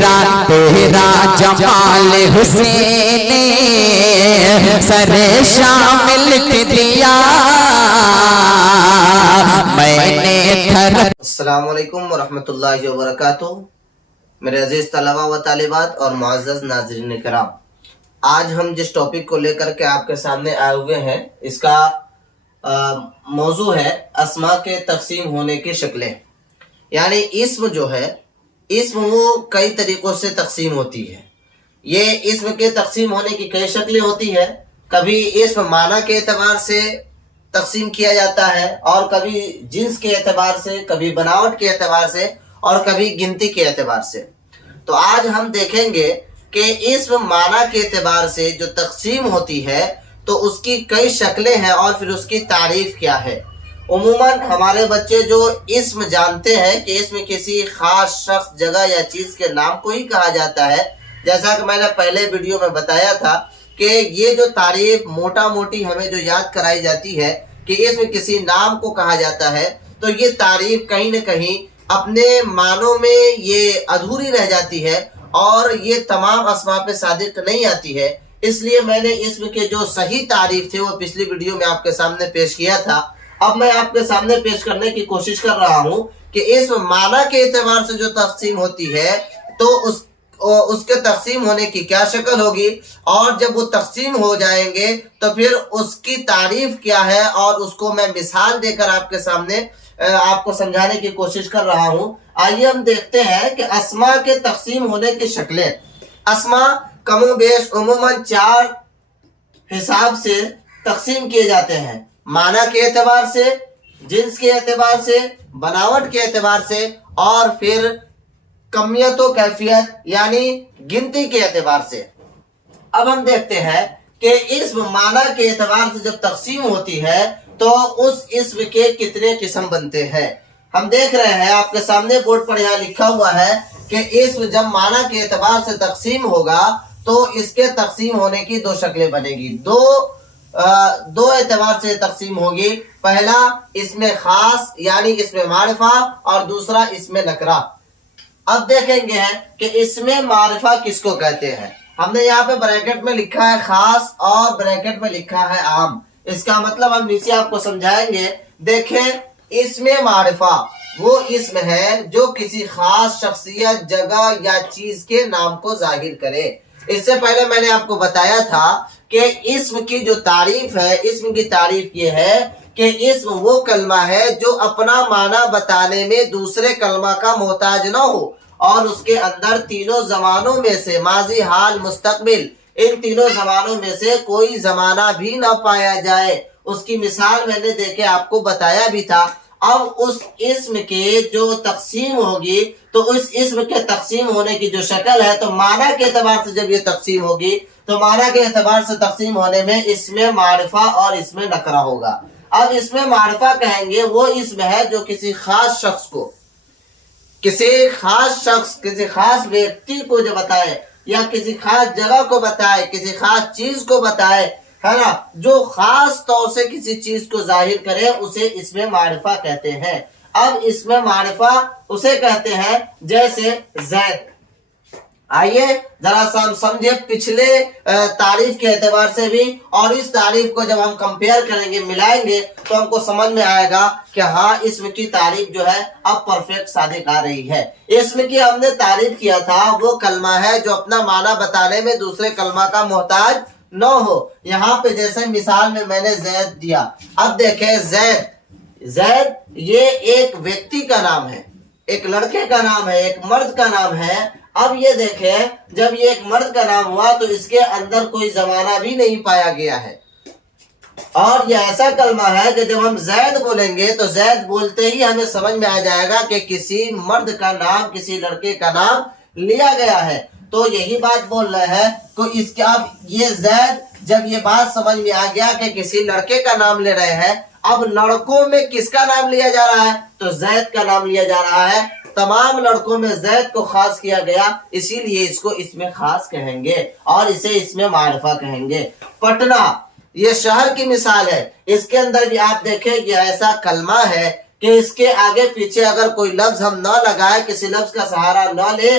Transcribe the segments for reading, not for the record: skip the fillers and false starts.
تیرا تیرا جمال حسین سر شامل کے دیا میں نے تھر۔ السلام علیکم ورحمۃ اللہ وبرکاتہ۔ میرے عزیز طلباء و طالبات اور معزز ناظرین کرام، آج ہم جس ٹاپک کو لے کر کے آپ کے سامنے آئے ہوئے ہیں، اس کا موضوع ہے اسماء کے تقسیم ہونے کی شکلیں۔ یعنی اسم جو ہے، اسم وہ کئی طریقوں سے تقسیم ہوتی ہے۔ یہ اسم کے تقسیم ہونے کی کئی شکلیں ہوتی ہے۔ کبھی اسم معنی کے اعتبار سے تقسیم کیا جاتا ہے، اور کبھی جنس کے اعتبار سے، کبھی بناوٹ کے اعتبار سے، اور کبھی گنتی کے اعتبار سے۔ تو آج ہم دیکھیں گے کہ اسم معنی کے اعتبار سے جو تقسیم ہوتی ہے تو اس کی کئی شکلیں ہیں، اور پھر اس کی تعریف کیا ہے۔ عموماً ہمارے بچے جو اسم جانتے ہیں کہ اسم کسی خاص شخص، جگہ یا چیز کے نام کو ہی کہا جاتا ہے، جیسا کہ میں نے پہلے ویڈیو میں بتایا تھا کہ یہ جو تعریف موٹا موٹی ہمیں جو یاد کرائی جاتی ہے کہ اسم کسی نام کو کہا جاتا ہے، تو یہ تعریف کہیں نہ کہیں اپنے معنوں میں یہ ادھوری رہ جاتی ہے، اور یہ تمام اسماء پہ صادق نہیں آتی ہے۔ اس لیے میں نے اسم کے جو صحیح تعریف تھے وہ پچھلی ویڈیو میں آپ کے سامنے پیش کیا تھا۔ اب میں آپ کے سامنے پیش کرنے کی کوشش کر رہا ہوں کہ اسم معنی کے اعتبار سے جو تقسیم ہوتی ہے تو اس کے تقسیم ہونے کی کیا شکل ہوگی، اور جب وہ تقسیم ہو جائیں گے تو پھر اس کی تعریف کیا ہے، اور اس کو میں مثال دے کر آپ کے سامنے آپ کو سمجھانے کی کوشش کر رہا ہوں۔ آئیے ہم دیکھتے ہیں کہ اسماء کے تقسیم ہونے کی شکلیں۔ اسماء کم و بیش عموماً 4 حساب سے تقسیم کیے جاتے ہیں: معنی کے اعتبار سے، جنس کے اعتبار سے، بناوٹ کے اعتبار سے، اور پھر کمیت و کیفیت یعنی گنتی کے اعتبار سے۔ اب ہم دیکھتے ہیں کہ اسم معنی کے اعتبار سے جب تقسیم ہوتی ہے تو اس اسم کے کتنے قسم بنتے ہیں۔ ہم دیکھ رہے ہیں آپ کے سامنے بورڈ پر یہاں لکھا ہوا ہے کہ اسم جب معنی کے اعتبار سے تقسیم ہوگا تو اس کے تقسیم ہونے کی 2 شکلیں بنے گی۔ دو اعتبار سے تقسیم ہوگی۔ پہلا اسم خاص یعنی اسم معرفہ، اور دوسرا اسم نکرہ۔ اب دیکھیں گے کہ اسم معرفہ کس کو کہتے ہیں۔ ہم نے یہاں پہ بریکٹ میں لکھا ہے خاص، اور بریکٹ میں لکھا ہے عام۔ اس کا مطلب ہم نیچے آپ کو سمجھائیں گے۔ دیکھیں، اسم معرفہ وہ اسم ہے جو کسی خاص شخصیت، جگہ یا چیز کے نام کو ظاہر کرے۔ اس سے پہلے میں نے آپ کو بتایا تھا کہ اسم کی جو تعریف ہے، اسم کی تعریف یہ ہے کہ اسم وہ کلمہ ہے جو اپنا معنی بتانے میں دوسرے کلمہ کا محتاج نہ ہو، اور اس کے اندر تینوں زمانوں میں سے، ماضی، حال، مستقبل، ان تینوں زمانوں میں سے کوئی زمانہ بھی نہ پایا جائے۔ اس کی مثال میں نے دیکھے آپ کو بتایا بھی تھا۔ اب اس اسم کے جو تقسیم ہوگی تو اس اسم کے تقسیم ہونے کی جو شکل ہے، تو معنی کے اعتبار سے جب یہ تقسیم ہوگی تو معنی کے اعتبار سے تقسیم ہونے میں اسم معرفہ اور اسم نکرہ ہوگا۔ اب اسم معرفہ کہیں گے وہ اسم ہے جو کسی خاص شخص کو، کسی خاص ویکتی کو جو بتائے، یا کسی خاص جگہ کو بتائے، کسی خاص چیز کو بتائے، ہے نا، جو خاص طور سے کسی چیز کو ظاہر کرے، اسے اسم معرفہ کہتے ہیں۔ اب اسم معرفہ اسے کہتے ہیں جیسے زید۔ آئیے ذرا سا ہم سمجھے پچھلے تعریف کے اعتبار سے بھی، اور اس تعریف کو جب ہم کمپیئر کریں گے، ملائیں گے، تو ہم کو سمجھ میں آئے گا کہ ہاں اسم کی تعریف جو ہے اب پرفیکٹ صادق آ رہی ہے۔ اسم کی ہم نے تعریف کیا تھا وہ کلمہ ہے جو اپنا معنی بتانے میں دوسرے کلمہ کا محتاج نہ ہو۔ یہاں پہ جیسے مثال میں نے زید دیا۔ اب دیکھیں، زید یہ ایک ویکتی کا نام ہے، ایک لڑکے کا نام ہے، ایک مرد کا نام ہے۔ اب یہ دیکھیں، جب یہ ایک مرد کا نام ہوا تو اس کے اندر کوئی زمانہ بھی نہیں پایا گیا ہے، اور یہ ایسا کلمہ ہے کہ جب ہم زید بولیں گے تو زید بولتے ہی ہمیں سمجھ میں آ جائے گا کہ کسی مرد کا نام، کسی لڑکے کا نام لیا گیا ہے۔ تو یہی بات بول رہے ہیں کہ اس کے اب یہ زید، جب یہ بات سمجھ میں آ گیا کہ کسی لڑکے کا نام لے رہے ہیں، اب لڑکوں میں کس کا نام لیا جا رہا ہے؟ تو زید کا نام لیا جا رہا ہے۔ تمام لڑکوں میں زید کو خاص کیا گیا، اسی لیے اس کو اسم خاص کہیں گے، اور اسے اسم معرفہ کہیں گے۔ پٹنہ یہ شہر کی مثال ہے۔ اس کے اندر بھی آپ دیکھیں یہ ایسا کلمہ ہے کہ اس کے آگے پیچھے اگر کوئی لفظ ہم نہ لگائے، کسی لفظ کا سہارا نہ لے،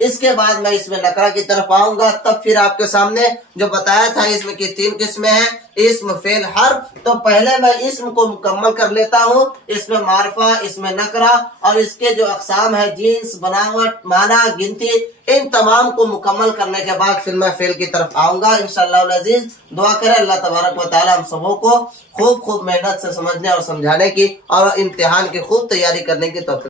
اس کے بعد میں اسم نکرہ کی طرف آؤں گا، تب پھر آپ کے سامنے جو بتایا تھا اسم کی 3 قسمیں ہیں، اسم، فعل، حرف۔ تو پہلے میں اسم کو مکمل کر لیتا ہوں، اسم معرفہ، اسم نکرہ اور اس کے جو اقسام ہے، جنس، بناوٹ، معنی، گنتی، ان تمام کو مکمل کرنے کے بعد پھر میں فعل کی طرف آؤں گا انشاءاللہ العزیز۔ دعا کریں اللہ تبارک و تعالی ہم سبوں کو خوب محنت سے سمجھنے اور سمجھانے کی اور امتحان کی خوب تیاری کرنے کی توفیق